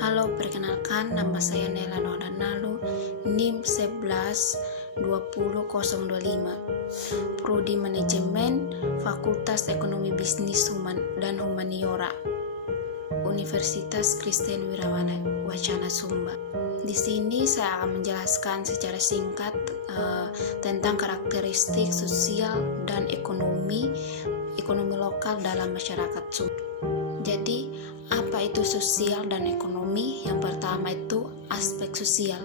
Halo, perkenalkan nama saya Nela Nodanalu, NIM 11 20 025, Prodi Manajemen, Fakultas Ekonomi Bisnis dan Humaniora, Universitas Kristen Wirawana Wacana Sumba. Di sini saya akan menjelaskan secara singkat tentang karakteristik sosial dan ekonomi lokal dalam masyarakat Sumba. Jadi, apa itu sosial dan ekonomi? Yang pertama itu aspek sosial,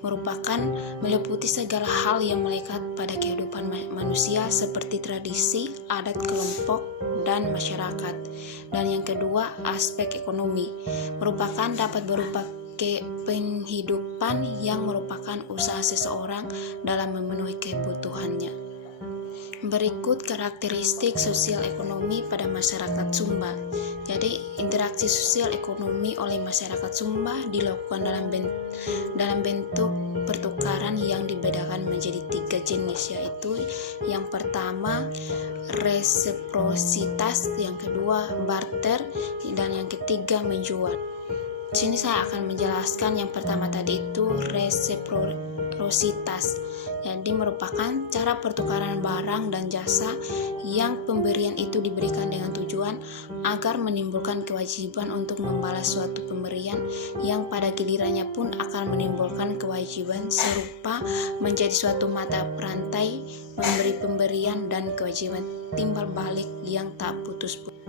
merupakan meliputi segala hal yang melekat pada kehidupan manusia seperti tradisi, adat kelompok, dan masyarakat. Dan yang kedua, aspek ekonomi, merupakan dapat berupa penghidupan yang merupakan usaha seseorang dalam memenuhi kebutuhannya. Berikut karakteristik sosial ekonomi pada masyarakat Sumba. Jadi, interaksi sosial ekonomi oleh masyarakat Sumba dilakukan dalam bentuk pertukaran yang dibedakan menjadi 3 jenis, yaitu yang pertama resiprositas, yang kedua barter, dan yang ketiga menjual. Di sini saya akan menjelaskan yang pertama tadi itu resiprositas. Jadi merupakan cara pertukaran barang dan jasa yang pemberian itu diberikan dengan tujuan agar menimbulkan kewajiban untuk membalas suatu pemberian yang pada gilirannya pun akan menimbulkan kewajiban serupa, menjadi suatu mata rantai memberi pemberian dan kewajiban timbal balik yang tak putus-putus.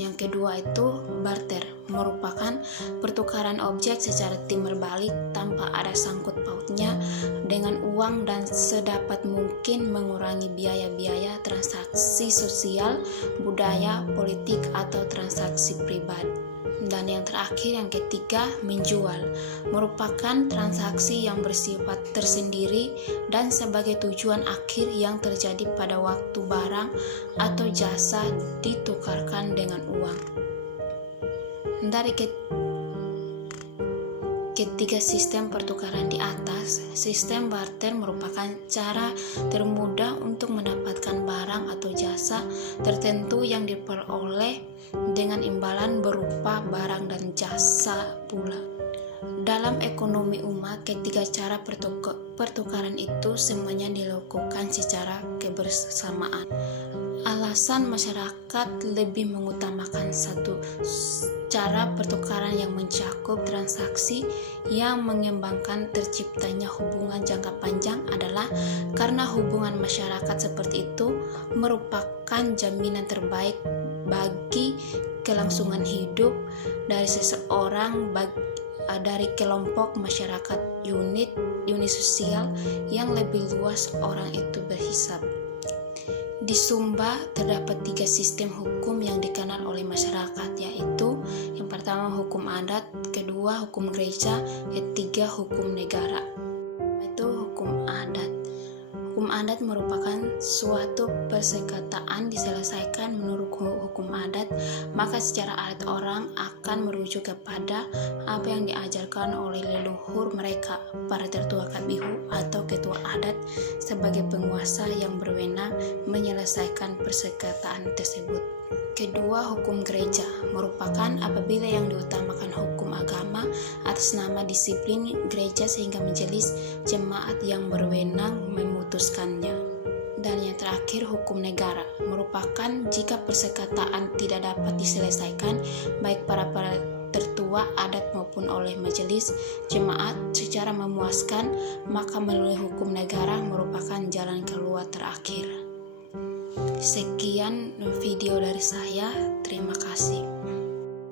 Yang kedua itu barter, merupakan pertukaran objek secara timbal balik tanpa ada sangkut pautnya dengan uang dan sedapat mungkin mengurangi biaya-biaya transaksi sosial, budaya, politik, atau transaksi pribadi. Dan yang terakhir, yang ketiga, menjual, merupakan transaksi yang bersifat tersendiri dan sebagai tujuan akhir yang terjadi pada waktu barang atau jasa ditukarkan dengan uang. Dari ketiga sistem pertukaran di atas, sistem barter merupakan cara termudah untuk mendapatkan barang atau jasa tertentu yang diperoleh dengan imbalan berupa barang dan jasa pula. Dalam ekonomi umat, ketiga cara pertukaran itu semuanya dilakukan secara kebersamaan. Alasan masyarakat lebih mengutamakan satu cara pertukaran yang mencakup transaksi yang mengembangkan terciptanya hubungan jangka panjang adalah karena hubungan masyarakat seperti itu merupakan jaminan terbaik bagi kelangsungan hidup dari seseorang, dari kelompok masyarakat, unit sosial yang lebih luas orang itu berhisap. Di Sumba terdapat 3 sistem hukum yang dikenal oleh masyarakat, yaitu yang pertama hukum adat, kedua hukum gereja, ketiga hukum negara. Itu hukum adat. Hukum adat merupakan suatu persengketaan diselesaikan menurut hukum adat, maka secara adat orang akan merujuk kepada apa yang diajarkan oleh leluhur mereka, para tertua kabihu atau ketua adat sebagai penguasa yang berwenang menyelesaikan persengketaan tersebut. Kedua, hukum gereja merupakan apabila yang diutamakan hukum agama atas nama disiplin gereja sehingga majelis jemaat yang berwenang memutuskannya. Dan yang terakhir, hukum negara merupakan jika persengketaan tidak dapat diselesaikan baik para tertua adat maupun oleh majelis jemaat secara memuaskan, maka melalui hukum negara merupakan jalan keluar terakhir. Sekian video dari saya, terima kasih.